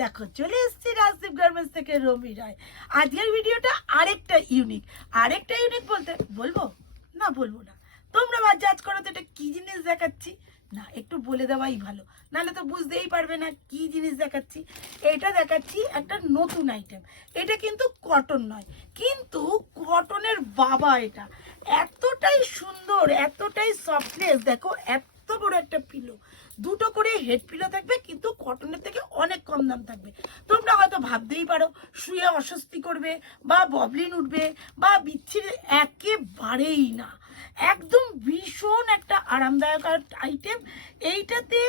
দেখো চলে এসেছি রাজদীপ গার্মেন্টস থেকে রমি রায়। আজকের ভিডিওটা আরেকটা ইউনিক বলতে বলবো না, বলবো না, তোমরা জাজ করো তো এটা কি জিনিস দেখাচ্ছি। না, একটু বলে দেওয়াই ভালো, নাহলে তো বুঝতেই পারবে না কি জিনিস দেখাচ্ছি। এটা দেখাচ্ছি একটা নতুন আইটেম। এটা কিন্তু কটন নয়, কিন্তু কটনের বাবা। এটা এতটাই সুন্দর, এতটাই সফটনেস। দেখো এত বড় একটা পিলো, দুটো করে হেড পিলো থাকবে, কিন্তু কটনের থেকে অনেক কম দাম থাকবে। তোমরা হয়তো ভাবতেই পারো শুয়ে অস্বস্তি করবে বা ববলিন উঠবে বা বিচ্ছিরি, একেবারেই না। একদম ভীষণ একটা আরামদায়ক আইটেম। এইটাতে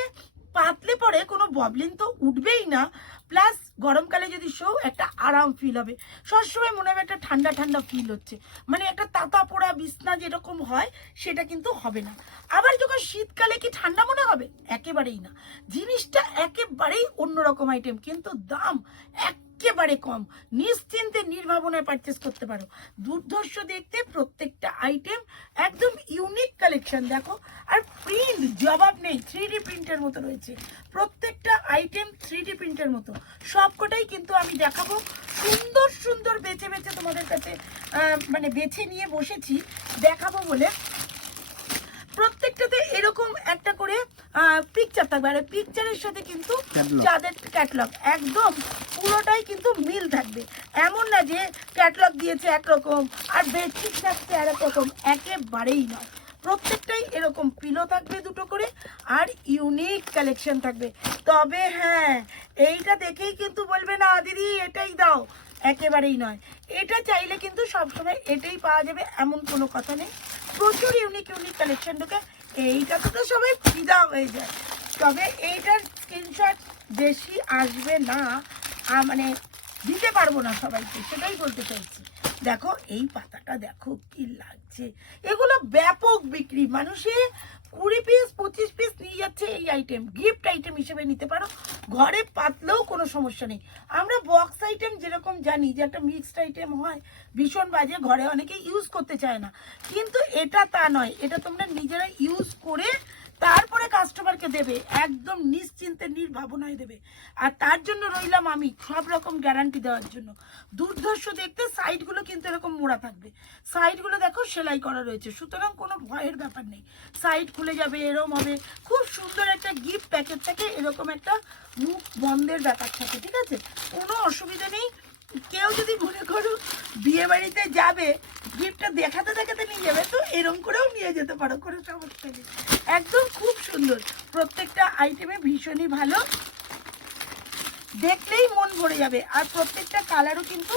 পাতলে পরে কোনো ববলিন তো উঠবেই না, প্লাস গরমকালে যদি শো একটা আরাম ফিল হবে। সবসময় মনে হবে একটা ঠান্ডা ঠান্ডা ফিল হচ্ছে, মানে একটা তাতা পোড়া বিছনা যেরকম হয় সেটা কিন্তু হবে না। আবার যখন শীতকালে কি ঠান্ডা মনে হবে? একেবারেই না। জিনিসটা একেবারেই অন্যরকম আইটেম, কিন্তু দাম একেবারে কম। নিশ্চিন্তে নির্ভাবনায় পারচেস করতে পারো। দুর্ধর্ষ দেখতে প্রত্যেকটা আইটেম, একদম ইউনিক কালেকশন। দেখো, আর প্রিন্ট জবাব নেই, 3D প্রিন্টের মতো রয়েছে প্রত্যেকটা আইটেম। 3D প্রিন্টের মতো সবকটাই কিন্তু আমি দেখাবো। সুন্দর সুন্দর বেছে বেছে তোমাদের কাছে মানে বেছে নিয়ে বসেছি দেখাবো বলে। প্রত্যেকটাতে এরকম একটা করে পিকচার থাকবে, আর পিকচারের সাথে কিন্তু যাদের ক্যাটলগ একদম পুরোটাই কিন্তু মিল থাকবে। এমন না যে ক্যাটলগ দিয়েছে একরকম আর বেডশিট থাকছে আরেক রকম, একেবারেই নয়। প্রত্যেকটাই এরকম পিলো থাকবে দুটো করে, আর ইউনিক কালেকশন থাকবে। তবে হ্যাঁ, এইটা দেখেই কিন্তু বলবে না দিদি এটাই দাও, একেবারেই নয়। এটা চাইলে কিন্তু সবসময় এটাই পাওয়া যাবে এমন কোনো কথা নেই। প্রচুর ইউনিক ইউনিক কালেকশন ঢোকে। এইটাতে তো সবাই ফিদা হয়ে যায়। তবে এইটার স্ক্রিনশট বেশি আসবে না, মানে দিতে পারবো না সবাইকে, সেটাই বলতে চাইছি। দেখো এই পাতাটা দেখো কি লাগছে। এগুলো ব্যাপক বিক্রি, মানুষে 20 পিস 25 পিস নিয়ে যাচ্ছে। এই আইটেম গিফট আইটেম হিসেবে নিতে পারো, ঘরে পাতলেও কোনো সমস্যা নেই। আমরা বক্স আইটেম যেরকম জানি যে একটা মিক্সড আইটেম হয়, ভীষণ বাজে, ঘরে অনেকে ইউজ করতে চায় না, কিন্তু এটা তা নয়। এটা তোমরা নিজেরা ইউজ করে তারপরে কাস্টমারকে দেবে, একদম নিশ্চিন্তে নির্ভাবনায় দেবে। আর তার জন্য রইলাম আমি সব রকম গ্যারান্টি দেওয়ার জন্য। দুর্ধর্ষ দেখতে। সাইডগুলো কিন্তু এরকম মোড়া থাকবে, সাইডগুলো দেখো সেলাই করা রয়েছে, সুতরাং কোনো ভয়ের ব্যাপার নেই। সাইড খুলে যাবে, এরকম হবে। খুব সুন্দর একটা গিফট প্যাকেট থাকে, এরকম একটা মুখ বন্ধের ব্যাপার থাকে, ঠিক আছে? কোনো অসুবিধা নেই। কেউ যদি মনে করো বিয়ে বাড়িতে যাবে, গিফটটা দেখাতে দেখাতে নিয়ে যাবে, তো এরকম করেও নিয়ে যেতে পারো, কোনো সমস্যা নেই। একদম খুব সুন্দর প্রত্যেকটা আইটেমে, ভীষণই ভালো, দেখলেই মন ভরে যাবে। আর প্রত্যেকটা কালারও কিন্তু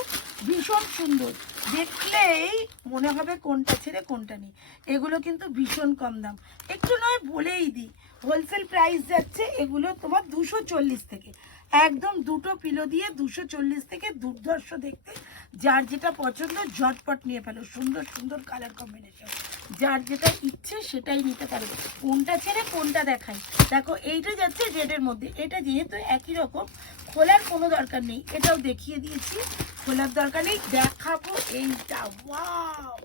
ভীষণ সুন্দর, দেখলেই মনে হবে কোনটা ছেড়ে কোনটা নেই। এগুলো কিন্তু ভীষণ কম দাম। একটু নয় বলেই দিই, হোলসেল প্রাইস যাচ্ছে এগুলো তোমার 240 থেকে। একদম দুটো পিলো দিয়ে 240 থেকে। দুর্ধর্ষ দেখতে, যার যেটা পছন্দ ঝটপট নিয়ে ফেলো। সুন্দর সুন্দর কালার কম্বিনেশন, যার যেটা ইচ্ছে সেটাই নিতে পারবে। কোনটা ছেড়ে কোনটা দেখাই। দেখো এইটা যাচ্ছে রেডের মধ্যে, এটা যেহেতু একই রকম, খোলার কোনো দরকার নেই। এটাও দেখিয়ে দিয়েছি, খোলার দরকার নেই। দেখাবো এইটা, ওয়াও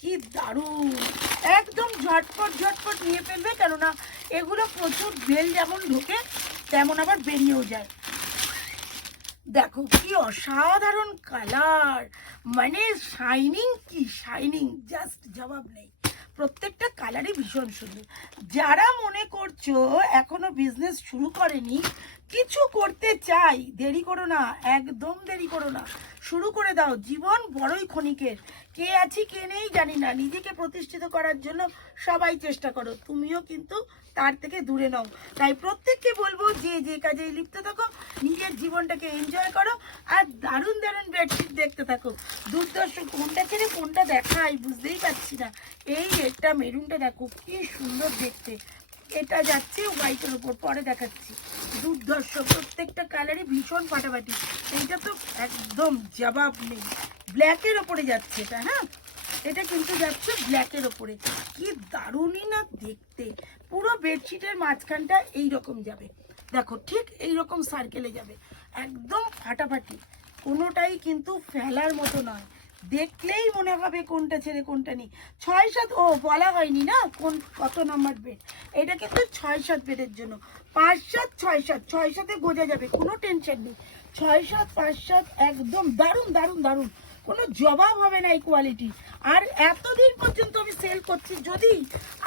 কি দারুণ! একদম ঝটপট ঝটপট নিয়ে ফেলবে, কেননা এগুলো প্রচুর বেল যেমন ঢোকে তেমন আবার বেরিয়েও যায়। দেখো কি অসাধারণ কালার, মানে শাইনিং, কি শাইনিং, জাস্ট জবাব নেই। প্রত্যেকটা কালারই ভীষণ সুন্দর। যারা মনে করছো এখনো বিজনেস শুরু করেনি, কিছু করতে চাই, দেরি করো না, একদম দেরি করো না, শুরু করে দাও। জীবন বড়ই ক্ষণিকের, কে আছি কে নেই জানি না। নিজেকে প্রতিষ্ঠিত করার জন্য সবাই চেষ্টা করো, তুমিও কিন্তু তার থেকে দূরে নাও। তাই প্রত্যেককে বলবো যে যে কাজে লিপ্ত থাকো, নিজের জীবনটাকে এনজয় করো, আর দারুণ দারুণ বেডশিট দেখতে থাকো। দুর্দর্শ কোনটা ছেড়ে কোনটা দেখাই বুঝতেই পারছি না। এই একটা মেরুনটা দেখো কি সুন্দর দেখতে, এটা যাচ্ছে হোয়াইটের উপর, পরে দেখাচ্ছি। দুর্ধর্ষ প্রত্যেকটা কালারই ভীষণ ফাটাফাটি। এইটা তো একদম জবাব নেই। ব্ল্যাকের ওপরে যাচ্ছে এটা, হ্যাঁ এটা কিন্তু যাচ্ছে ব্ল্যাকের ওপরে। কি দারুণই না দেখতে। পুরো বেডশিটের মাঝখানটা এইরকম যাবে, দেখো ঠিক এইরকম সার্কেলে যাবে, একদম ফাটাফাটি, কোনোটাই কিন্তু ফেলার মতো নয়। দেখলেই মনে হবে কোনটা ছেড়ে কোনটা নেই। 6-7, ও বলা হয়নি না কোন কত নাম্বার বেড। এটা কিন্তু 6-7 বেডের জন্য। 5-7, 6-7, 6-7-এ গোজা যাবে, কোনো টেনশন নেই। 6-7, 5-7 একদম দারুণ দারুণ দারুণ, কোনো জবাব হবে না এই কোয়ালিটি। আর এতদিন পর্যন্ত আমি সেল করছি, যদি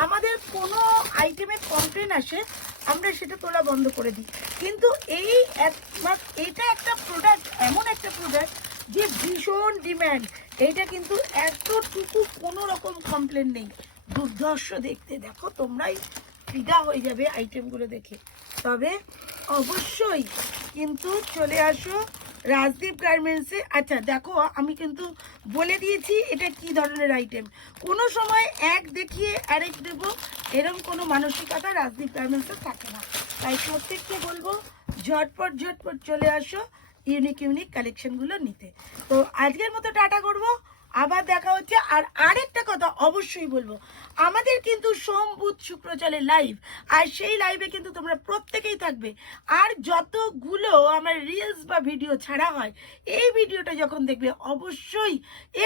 আমাদের কোনো আইটেমের কমপ্লেন আসে আমরা সেটা তোলা বন্ধ করে দিই। কিন্তু এই এটা একটা প্রোডাক্ট, এমন একটা প্রোডাক্ট যে ভীষণ ডিম্যান্ড। এইটা কিন্তু এতটুকু কোনো রকম কমপ্লেন নেই, দুর্ধর্ষ দেখতে। দেখো তোমরাই ফিদা হয়ে যাবে আইটেমগুলো দেখে। তবে অবশ্যই কিন্তু চলে আসো রাজদীপ গার্মেন্টসে। আচ্ছা দেখো, আমি কিন্তু বলে দিয়েছি এটা কি ধরনের আইটেম। কোনো সময় এক দেখিয়ে আরেক দেবো এরকম কোনো মানসিকতা রাজদীপ গার্মেন্টসে থাকে না। তাই প্রত্যেককে বলবো ঝটপট ঝটপট চলে আসো ইউনিক ইউনিক কালেকশনগুলো নিতে। তো আজকের মতো টাটা করবো, আবার দেখা হচ্ছে। আর আরেকটা কথা অবশ্যই বলবো, আমাদের কিন্তু সোম বুধ শুক্র চলে লাইভ, আর সেই লাইভে কিন্তু তোমরা প্রত্যেকেই থাকবে। আর যতগুলো আমার রিলস বা ভিডিও ছাড়া হয়, এই ভিডিওটা যখন দেখবে অবশ্যই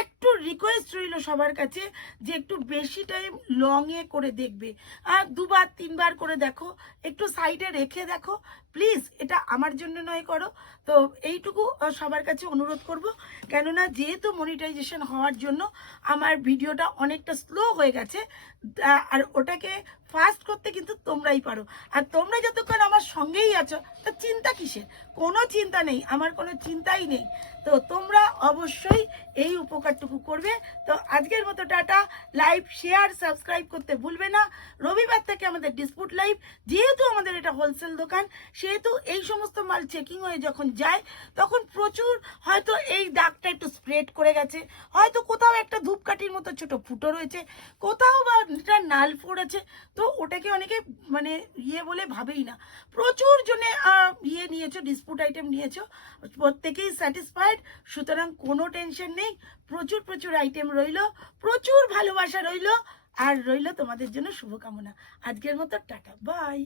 একটু রিকোয়েস্ট রইল সবার কাছে যে একটু বেশি টাইম লংয়ে করে দেখবে। আর 2-3 বার করে দেখো, একটু সাইডে রেখে দেখো প্লিজ। এটা আমার জন্য নয়, করো। তো এইটুকু সবার কাছে অনুরোধ করব, কেননা যেহেতু মনিটাইজেশন হওয়ার জন্য আমার ভিডিওটা অনেকটা স্লো হয়ে গেছে, আর ওটাকে ফাস্ট করতে কিন্তু তোমরাই পারো। আর তোমরা যতক্ষণ আমার সঙ্গেই আছো, তো চিন্তা কিসের? কোনো চিন্তা নেই, আমার কোনো চিন্তাই নেই। তো তোমরা অবশ্যই এই উপকারটুকু করবে। তো আজকের মতো টাটা। লাইভ শেয়ার সাবস্ক্রাইব করতে ভুলবে না। রবিবার থেকে আমাদের ডিসপুট লাইভ, যেহেতু আমাদের এটা হোলসেল দোকান, সেহেতু এই সমস্ত মাল চেকিং হয়ে যখন যায় তখন প্রচুর হয়তো এই দাগটা একটু স্প্রেড করে গেছে, হয়তো কোথাও একটা ধূপকাঠির মতো ছোট ফুটো রয়েছে, কোথাও বা এটা নাল পড়েছে। তো ওটাকে অনেকে মানে বলে ভাবেই না। প্রচুর জনে নিয়েছো, ডিসপুট আইটেম নিয়েছো, প্রত্যেকেই স্যাটিসফাইড। সুতরাং কোনো টেনশন নেই, প্রচুর প্রচুর আইটেম রইলো, প্রচুর ভালোবাসা রইলো, আর রইলো তোমাদের জন্য শুভকামনা। আজকের মতো টাটা, বাই।